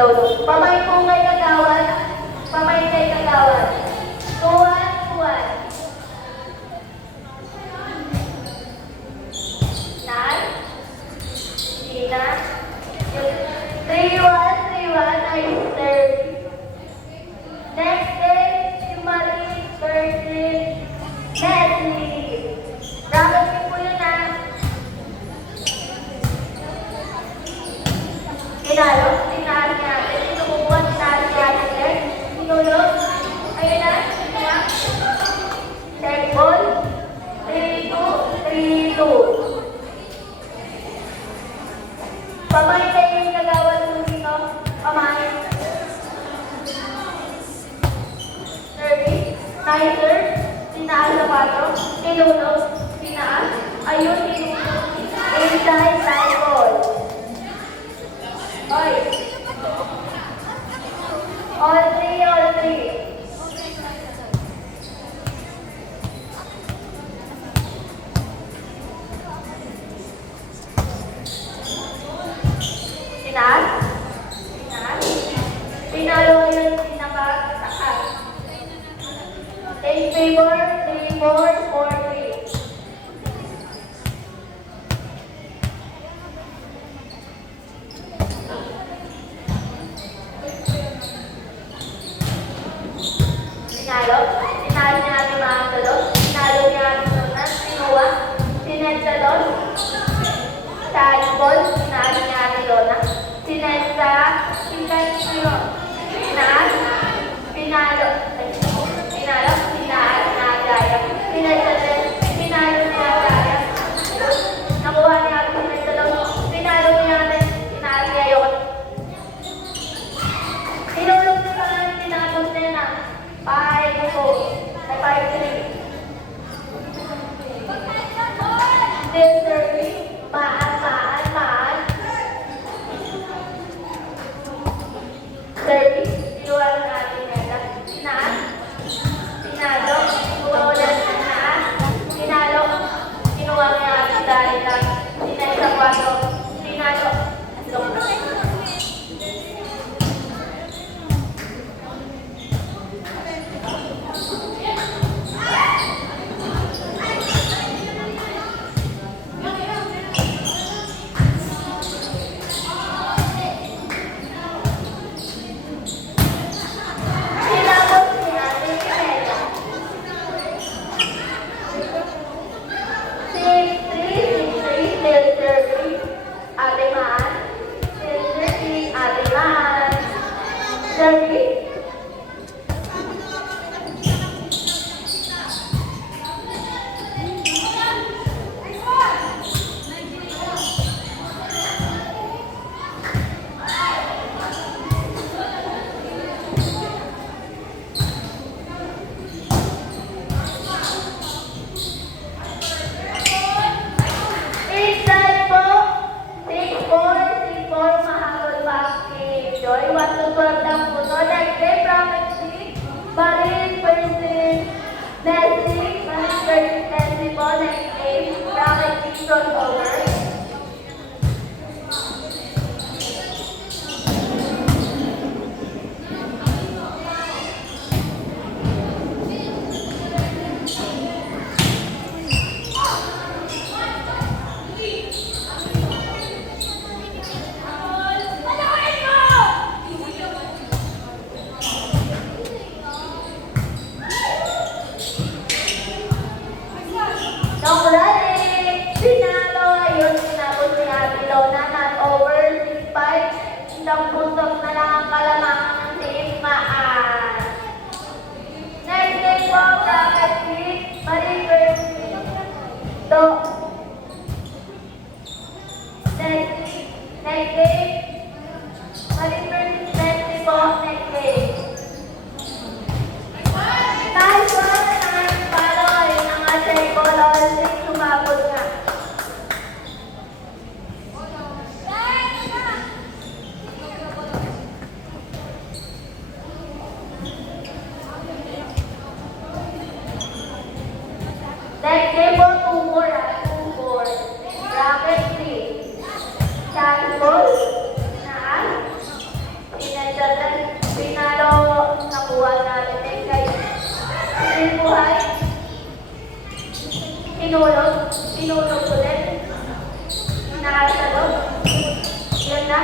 Lolo. Pamay po kay Kagawan. Pamay kay Kagawan. Tuwan, tuwan. Nine. Gina. 3-1, 3-1. Nice serve. Next day, si Marie versus Leslie. Rapat niyo po yun ha. Tinalo, tinalo niya. Sino kumuha, tinalo niya. Sinulog. Ayun na. Check ball. 3-2, 3-2. Pamay kayo yung Kagawan po dito. Pamay. Service. Nicer. Tinaas sa pato. Tinulog. Tinaas. Ayun, tinulog. Inside, side ball. Oy. All three, all three. Tinaas. Tinaas. Tinalo yun, pinakataas. Take favor, 3-4, 4-3. Tinalo. Tinalo niya natin mga talon. Tinalo niya natin donas. Tinuwa. Sinet sa doon. Sandball. Tinalo niya natin donas. Sinet sa Sinet. Tinaas. Pinalo. Pinalo. Tinaas na gaya. Sinet sa doon. Pinalo niya gaya. Nakuha niya natin sinet sa doon. Pinalo niya natin. Tinaas niya yun. Tinulog niya pa natin tinapos niya na. 5-4. 5-3. Still serving. Maan. Serving. Tinuwan natin nila. Tinaas. Tinalo. Tinuwa ulit. Tinaas. Tinalo. Tinuwa niya natin dahil lang. Tinay sa 4. Tinalo. Isang puntong na lang ang kalamangan ng timaan. Next game po, bracket week, Marie versus Do. Next game, Marie versus Leslie po, next game. Nice one, nice paloy, ng ating ball, sumabot na. Next game po, 2-4. Bracket 3. Sandball. Taas. Datan, pinalo, nakuha namin din kay Buhay. Tinulog ko din. Nakasagot. Yan na.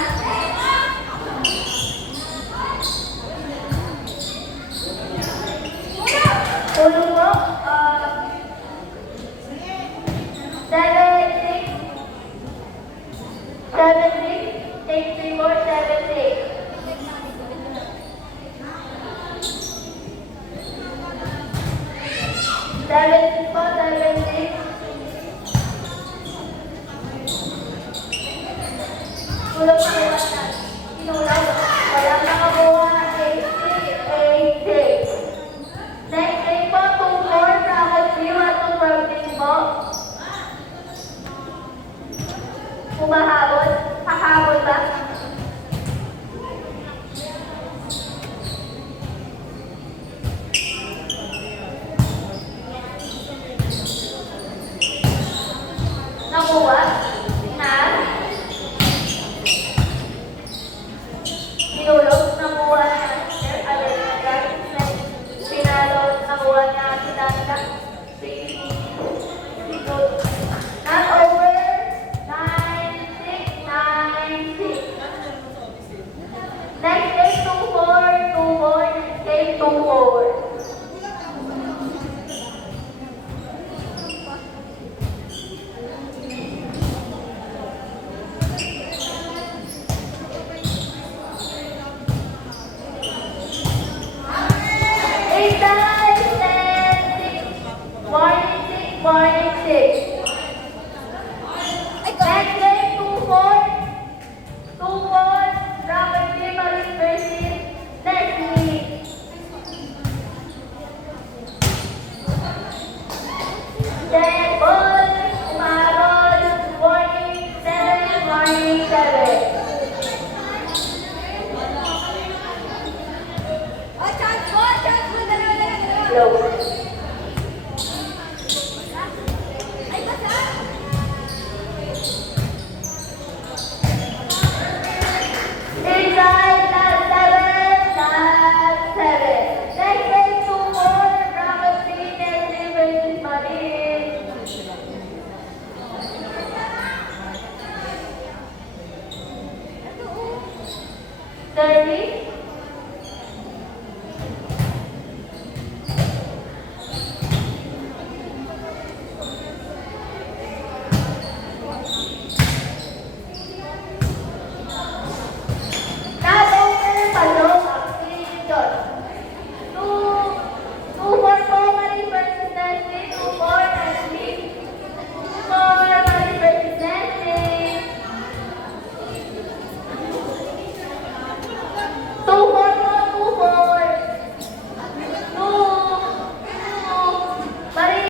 Tulong mo, 7-6. Tulog mo yung bata. Tinulog. Walang nakabuha. 8-6. Next day po, 2-4 sa akong view at 2-12 po. Humahabol. Hahabol ba? Nakuha.